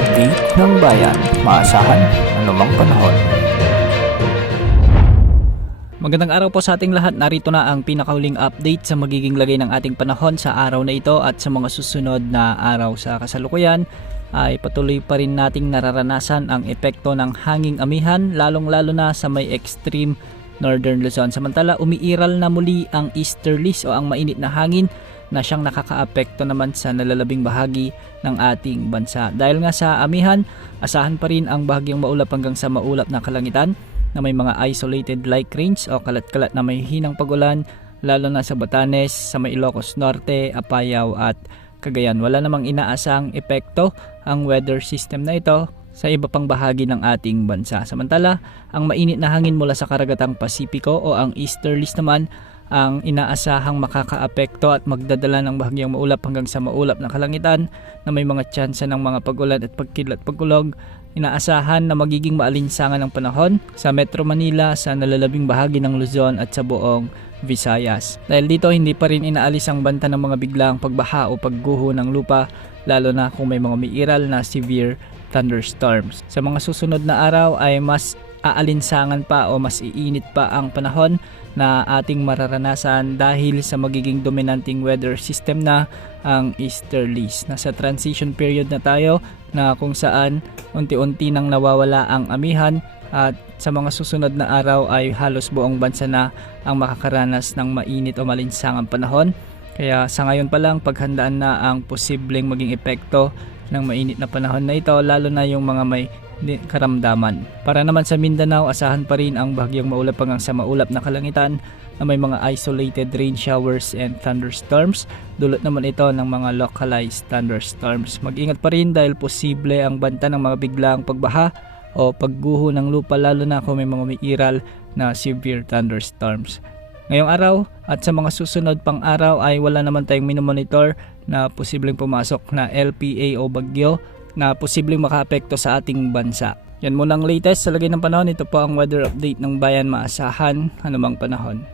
update ng bayan, maasahan anumang panahon. Magandang araw po sa ating lahat. Narito na ang pinakahuling update sa magiging lagay ng ating panahon sa araw na ito at sa mga susunod na araw. Sa kasalukuyan ay patuloy pa rin nating nararanasan ang epekto ng hanging amihan, lalong-lalo na sa may extreme northern Luzon. Samantala, umiiral na muli ang easterlies o ang mainit na hangin na siyang nakakaapekto naman sa nalalabing bahagi ng ating bansa. Dahil nga sa amihan, asahan pa rin ang bahagyang maulap hanggang sa maulap na kalangitan na may mga isolated light rains o kalat-kalat na may hinang pagulan, lalo na sa Batanes, sa may Ilocos Norte, Apayao at Cagayan. Wala namang inaasang epekto ang weather system na ito sa iba pang bahagi ng ating bansa. Samantala, ang mainit na hangin mula sa karagatang Pasipiko o ang easterlies naman ang inaasahang makakaapekto at magdadala ng bahagyang maulap hanggang sa maulap na kalangitan na may mga tsansa ng mga pagulan at pagkidlat pagkulog. Inaasahan na magiging maalinsangan ng panahon sa Metro Manila, sa nalalabing bahagi ng Luzon at sa buong Visayas. Dahil dito hindi pa rin inaalis ang banta ng mga biglaang pagbaha o pagguho ng lupa, lalo na kung may mga umiiral na severe thunderstorms. Sa mga susunod na araw ay mas aalinsangan pa o mas iinit pa ang panahon na ating mararanasan dahil sa magiging dominanting weather system na ang easterlies. Nasa transition period na tayo na kung saan unti-unti nang nawawala ang amihan at sa mga susunod na araw ay halos buong bansa na ang makakaranas ng mainit o malinsangang panahon. Kaya sa ngayon pa lang paghandaan na ang posibleng maging epekto ng mainit na panahon na ito, lalo na yung mga may karamdaman. Para naman sa Mindanao, asahan pa rin ang bahagyang maulap hanggang sa maulap na kalangitan na may mga isolated rain showers and thunderstorms. Dulot naman ito ng mga localized thunderstorms. Mag-ingat pa rin dahil posible ang banta ng mga biglaang pagbaha o pagguho ng lupa, lalo na kung may mga umiiral na severe thunderstorms. Ngayong araw at sa mga susunod pang araw ay wala naman tayong minomonitor na posibleng pumasok na LPA o bagyo na posibleng makaapekto sa ating bansa. Yan muna ang latest sa lagay ng panahon. Ito po ang weather update ng bayan, maasahan anumang panahon.